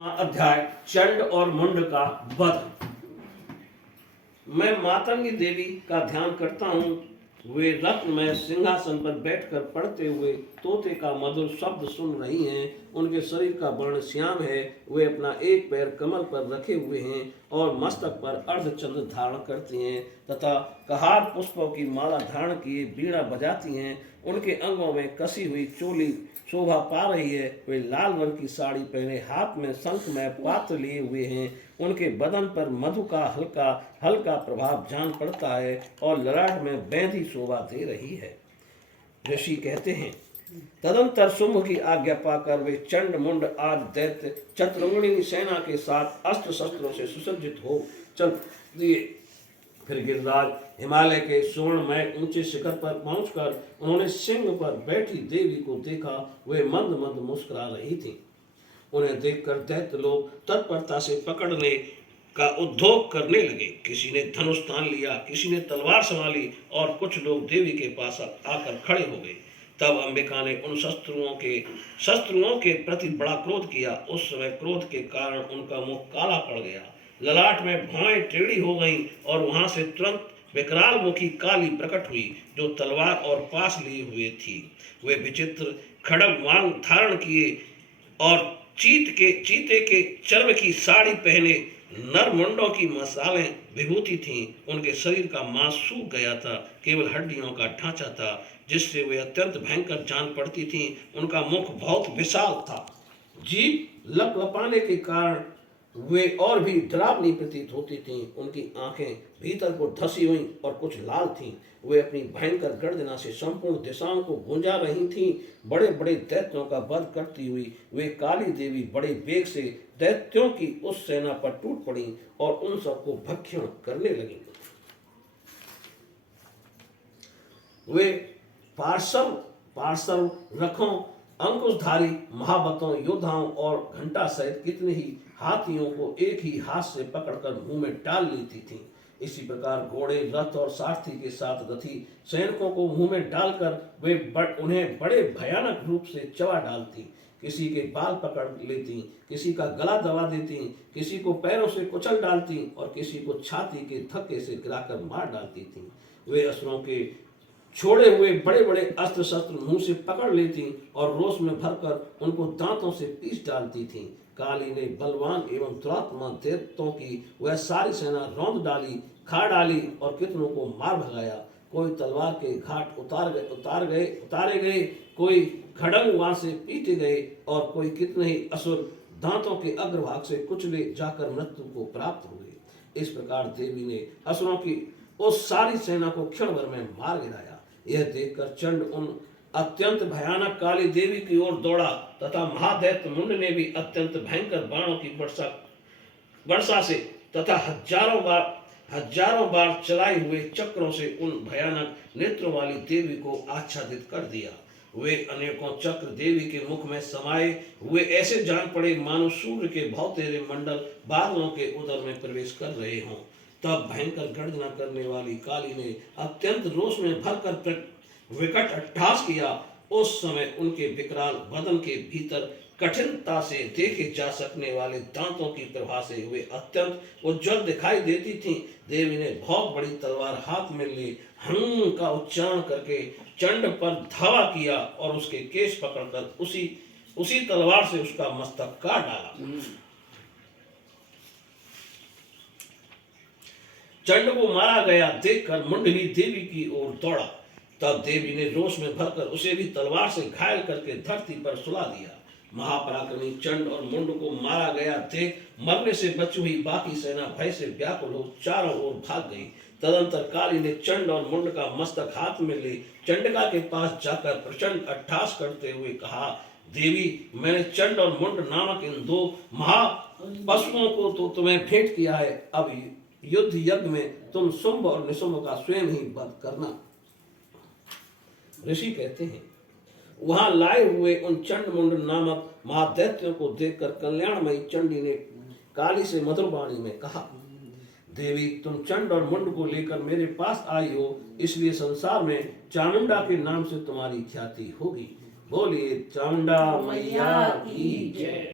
अध्याय चंड और मुंड का वध। मैं मातंगी देवी का ध्यान करता हूँ। वे रत्न में सिंहासन पर बैठकर पढ़ते हुए तोते का मधुर शब्द सुन रही हैं। उनके शरीर का वर्ण श्याम है। वे अपना एक पैर कमल पर रखे हुए हैं और मस्तक पर अर्धचंद्र धारण करती हैं तथा कहार पुष्पों की माला धारण किए बीड़ा बजाती हैं। उनके अंगों में कसी हुई चोली शोभा पा रही है। वे लाल रंग की साड़ी पहने हाथ में शंख में पात्र लिए हुए हैं। उनके बदन पर मधु का हल्का हल्का प्रभाव जान पड़ता है और ललाट में बैंधी शोभा दे रही है। ऋषि कहते हैं, तदंतर शुंभ की आज्ञा पाकर वे चंड मुंड आदि दैत्य चतुर्ंगिणी सेना के साथ अस्त्र शस्त्रों से सुसज्जित हो चल दिए। फिर गिरिराज हिमालय के स्वर्णमय ऊंचे शिखर पर पहुंचकर उन्होंने सिंह पर बैठी देवी को देखा। वे मंद मंद मुस्कुरा रही थी। उन्हें देखकर दैत्य लोग तत्परता से पकड़ने का उद्योग करने लगे। किसी ने धनुष तान लिया, किसी ने तलवार संभाली और कुछ लोग देवी के पास आकर खड़े हो गए। तब अंबिका ने उन शस्त्रुओं के प्रति बड़ा क्रोध किया। उस समय क्रोध के कारण उनका मुख काला पड़ गया, ललाट में भौएं टेढ़ी हो गईं और वहां से तुरंत विकराल मुखी काली प्रकट हुई जो तलवार और पास लिए हुए थी। वे विचित्र खड़ग वांग धारण किए और चीते के चर्म की साड़ी पहने नर मुंडों की मसालें विभूति थीं। उनके शरीर का मांस सूख गया था, केवल हड्डियों का ढांचा था जिससे वे अत्यंत भयंकर जान पड़ती थीं। उनका मुख बहुत विशाल था, जीभ लपलपाने के कारण वे और भी डरावनी प्रतीत होती थीं। उनकी आंखें भीतर को धसी हुई और कुछ लाल थीं। वे अपनी भयंकर गर्जना से संपूर्ण दिशाओं को गूंजा रही थीं। बड़े बड़े दैत्यों का वध करती हुई वे काली देवी बड़े वेग से दैत्यों की उस सेना पर टूट पड़ी और उन सबको भक्षण करने लगी। वे पार्श्व रखों, अंकुशधारी महाबतों, योद्धाओं और घंटा सहित कितने ही हाथियों को एक ही हाथ से पकड़कर मुंह में डाल लेती थीं। इसी प्रकार घोड़े, रथ और सारथी के साथ रथी सैनिकों को मुंह में डालकर वे उन्हें बड़े भयानक रूप से चबा डालती। किसी के बाल पकड़ लेती, किसी का गला दबा देती, किसी को पैरों से कुचल डालती और किसी को छाती के धक्के से गिराकर मार डालती थी। वे असुरों के छोड़े हुए बड़े बड़े अस्त्र शस्त्र मुंह से पकड़ लेती और रोष में भरकर उनको दांतों से पीस डालती थीं। काली ने बलवान एवं दुरात्मा दैत्यों की वह सारी सेना रौंद डाली, खा डाली और कितनों को मार भगाया। कोई तलवार के घाट उतारे गए, कोई खड़ंग वहां से पीटे गए और कोई कितने ही असुर दांतों के अग्रभाग से कुचले जाकर मृत्यु को प्राप्त हुए। इस प्रकार देवी ने असुरों की उस सारी सेना को क्षण भर में मार गिराया। यह देखकर चंड उन अत्यंत भयानक काली देवी की ओर दौड़ा तथा महादैत्य मुंड ने भी अत्यंत भयंकर बाणों की वर्षा से तथा हजारों बार चलाए हुए चक्रों से उन भयानक नेत्रों वाली देवी को आच्छादित कर दिया। वे अनेकों चक्र देवी के मुख में समाये हुए ऐसे जान पड़े मानो सूर्य के भौतेरे मंडल बादलों के उदर में प्रवेश कर रहे हों। तब भयंकर गर्जना करने वाली काली ने अत्यंत रोष में भरकर विकट अट्टहास किया। उस समय उनके विकराल बदन के भीतर कठिनता से देखे जा सकने वाले दांतों की प्रभा से वे अत्यंत उज्जवल दिखाई देती थीं। देवी ने बहुत बड़ी तलवार हाथ में ले हं का उच्चारण करके चंड पर धावा किया और उसके केश पकड़कर उसी तलवार से उसका मस्तक काट डाला। चंड को मारा गया देखकर मुंड भी देवी की ओर दौड़ा। तब देवी ने रोष में भरकर उसे भी तलवार से घायल करके धरती पर सुला दिया। महापराक्रमी चंड और मुंड को मारा गया देख मरने से बची हुई बाकी सेना भय से व्याकुल हो चारों ओर भाग गई। तदंतर काली ने चंड और मुंड का मस्तक हाथ में ले चंडिका के पास जाकर प्रचंड अट्टहास करते हुए कहा, देवी, मैंने चंड और मुंड नामक इन दो महा पशुओं को तो तुम्हें भेंट किया है। अब युद्ध यज्ञ में तुम शुंभ और निशुंभ का स्वयं ही वध करना। ऋषि कहते हैं, वहां लाए हुए उन चंड मुंड नामक महादैत्यों को देखकर कल्याणमयी चंडी ने काली से मधुर वाणी में कहा, देवी, तुम चंड और मुंड को लेकर मेरे पास आई हो, इसलिए संसार में चामुंडा के नाम से तुम्हारी ख्याति होगी। बोलिए चामुंडा मैया की जय।